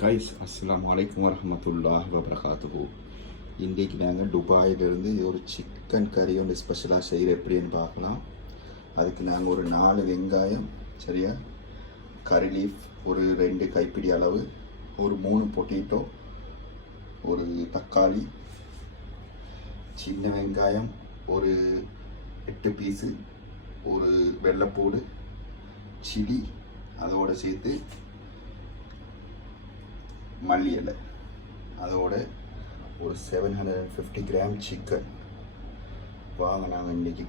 Guys அஸ்ஸலாமு அலைக்கும் வரஹ்மத்துல்லாஹி வபரகாத்துஹு. இன்றைக்கு நாங்கள் துபாயிலிருந்து ஒரு சிக்கன் கறி ஒன்று ஸ்பெஷலாக செய்கிற எப்படின்னு பார்க்கலாம். அதுக்கு நாங்கள் ஒரு 4 வெங்காயம், சரியா, கறி லீஃப் ஒரு 2 கைப்பிடி அளவு, ஒரு 3 பொட்டேட்டோ, ஒரு தக்காளி, சின்ன வெங்காயம் ஒரு 8 பீஸு, ஒரு வெள்ளைப்பூடு, சில்லி, அதோடு சேர்த்து மல்லி இலை, அதோட ஒரு 750 கிராம் சிக்கன். வாங்க நாங்கள் இன்றைக்கி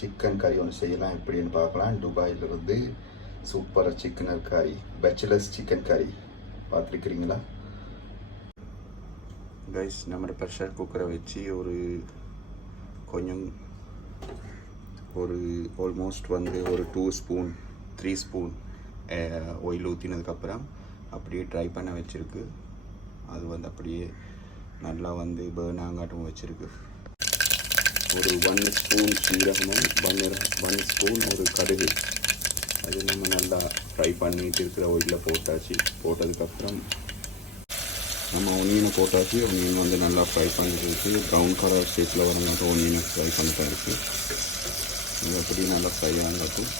சிக்கன் கறி ஒன்று செய்யலாம், எப்படின்னு பார்க்கலாம். துபாயிலிருந்து சூப்பராக சிக்கன் கறி, பேச்சுலர்ஸ் சிக்கன் கறி பார்த்துருக்குறீங்களா கைஸ்? நம்ம ப்ரெஷர் குக்கரை வச்சு கொஞ்சம் ஆல்மோஸ்ட் ஒரு 2 ஸ்பூன் 3 ஸ்பூன் ஆயில் ஊற்றினதுக்கப்புறம் அப்படியே ட்ரை பண்ண வச்சுருக்கு. அது அப்படியே நல்லா பேர்ன் ஆங்காட்டும் வச்சுருக்கு. ஒரு 1 ஸ்பூன் சீரகமும் 1 ஸ்பூன் ஒரு கடுகு, அது நம்ம நல்லா ஃப்ரை பண்ணிட்டு இருக்கிற ஆயிலில் போட்டாச்சு. போட்டதுக்கப்புறம் நம்ம ஒனியனை போட்டாச்சு. ஒனியன் நல்லா ஃப்ரை பண்ணிட்டு ப்ரௌன் கலர் ஷேப்பில் வரங்காட்டும் ஒனியனை ஃப்ரை பண்ணிட்டா இருக்குது. அது அப்படியே நல்லா ஃப்ரை ஆகாட்டும்.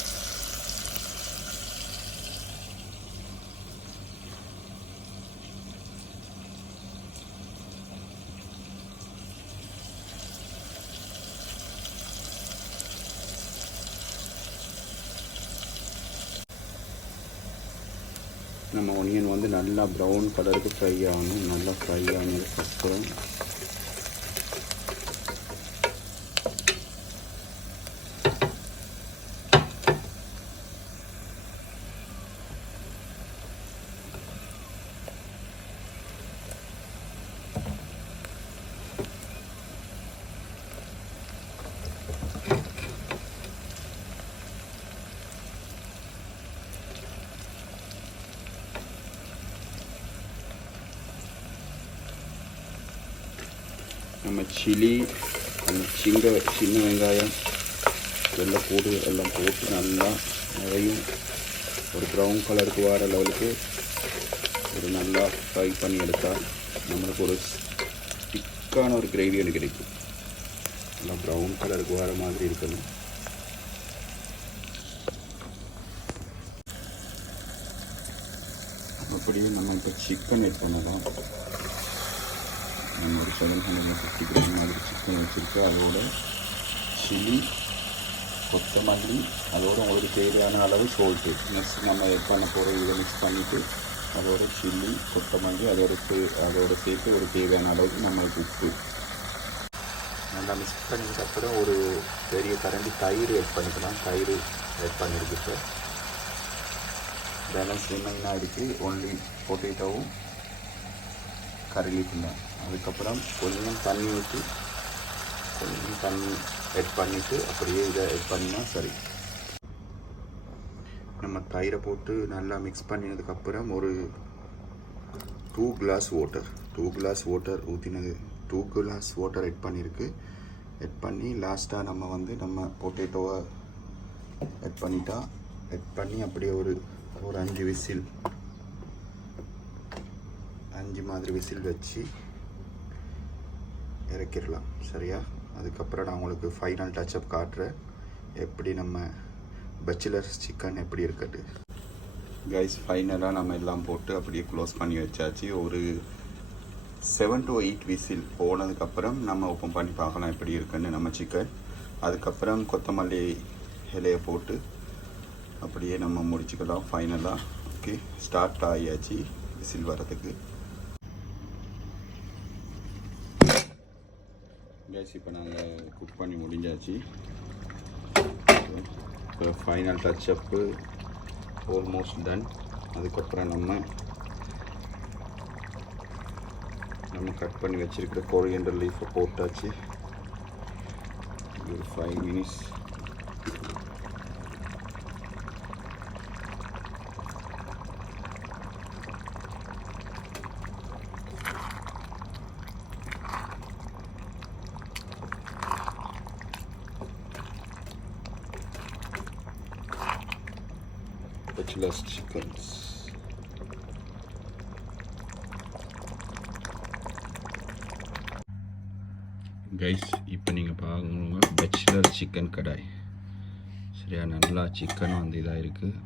நம்ம ஒனியன் நல்லா ப்ரௌன் கலருக்கு ஃப்ரை ஆகணும். நல்லா ஃப்ரை ஆனதுக்கப்புறம் நம்ம சில்லி, அந்த சின்ன வெங்காயம், வெள்ளைப்பூடு எல்லாம் போட்டு நல்லா அதையும் ஒரு ப்ரௌன் கலருக்கு வர லெவலுக்கு நல்லா ஃப்ரை பண்ணி எடுத்தால் நம்மளுக்கு ஒரு திக்கான ஒரு கிரேவி ஒன்று கிடைக்கும். நல்லா ப்ரௌன் கலருக்கு வர மாதிரி இருக்கணும். அப்படியே நம்ம இப்போ சிக்கன் ஆட் பண்ணலாம். நம்ம ஒரு 750 கிராம் மாதிரி சிக்கன் வச்சுருக்கு. அதோட சில்லி, கொத்தமல்லி, அதோடு உங்களுக்கு தேவையான அளவு சோல்ட்டு நெக்ஸ்ட் நம்ம ஆட் பண்ண போகிற இதை மிக்ஸ் பண்ணிவிட்டு அதோட சில்லி, கொத்தமல்லி, அதோட சேர்த்து ஒரு தேவையான அளவுக்கு நம்மளுக்கு உப்பு நல்லா மிக்ஸ் பண்ணதுக்கப்புறம் ஒரு பெரிய கரண்டி தயிர் ஆட் பண்ணிக்கலாம். தயிர் ஆட் பண்ணியிருக்கு. சார் பேலன்ஸ் ரிமைனாக இருக்குது ஒன்லி பொட்டேட்டோவும் கறி லீஃபும் தான். அதுக்கப்புறம் கொஞ்சம் தண்ணி ஊற்றி கொஞ்சம் தண்ணி ஆட் பண்ணிவிட்டு அப்படியே இதை ஆட் பண்ணினா சரி. நம்ம தயிரை போட்டு நல்லா மிக்ஸ் பண்ணினதுக்கப்புறம் ஒரு 2 கிளாஸ் வாட்டர் ஊற்றினது 2 கிளாஸ் வாட்டர் ஆட் பண்ணியிருக்கு. ஆட் பண்ணி லாஸ்ட்டாக நம்ம பொட்டேட்டோவை ஆட் பண்ணி அப்படியே ஒரு 5 விசில் 5 மாதிரி விசில் வச்சு இறக்கிடலாம். சரியா? அதுக்கப்புறம் நான் உங்களுக்கு ஃபைனல் டச்சப் காட்டுறேன், எப்படி நம்ம பேச்சுலர்ஸ் சிக்கன் எப்படி இருக்குது. கைஸ், ஃபைனலாக நம்ம எல்லாம் போட்டு அப்படியே க்ளோஸ் பண்ணி வச்சாச்சு. ஒரு 7 to 8 விசில் போனதுக்கப்புறம் நம்ம ஓப்பன் பண்ணி பார்க்கலாம் எப்படி இருக்குன்னு நம்ம சிக்கன். அதுக்கப்புறம் கொத்தமல்லி இலையை போட்டு அப்படியே நம்ம முடிச்சுக்கலாம் ஃபைனலாக. ஓகே, ஸ்டார்ட் ஆகியாச்சு விசில் வரதுக்கு. கேஸ் இப்போ நாங்கள் குக் பண்ணி முடிஞ்சாச்சு. இப்போ ஃபைனல் டச்சப்பு ஆல்மோஸ்ட் டன். அதுக்கப்புறம் நம்ம கட் பண்ணி வச்சுருக்கிற கொரியண்டர் லீஃபை போட்டாச்சு. ஒரு 5 மினிட்ஸ் Bachelor's chickens. கைஸ் இப்போ நீங்கள் பார்க்கணுங்க பேச்சுலர் சிக்கன் கடாய். சரியா, நல்லா சிக்கன் வந்து இதாக இருக்குது.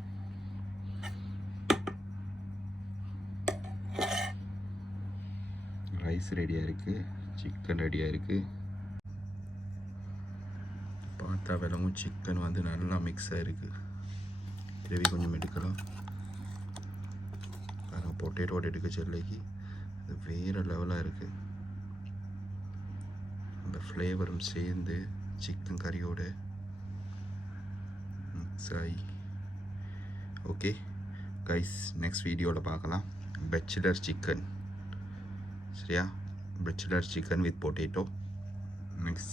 ரைஸ் ரெடியாக இருக்குது, சிக்கன் ரெடியாக இருக்குது. பார்த்தா விலங்கும் சிக்கன் வந்து நல்லா மிக்ஸ் ஆகிருக்கு. கிரேவி கொஞ்சம் எடுக்கலாம். பொட்டேட்டோட எடுக்க செல்லைக்கு அது வேறு லெவலாக இருக்குது. அந்த ஃப்ளேவரும் சேர்ந்து சிக்கன் கறியோடு மிக்ஸ் ஆகி. ஓகே கைஸ், நெக்ஸ்ட் வீடியோவில் பார்க்கலாம். Bachelor chicken. சரியா, bachelor chicken with potato. Next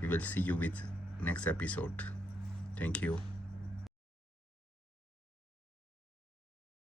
we will see you with next episode. Thank you.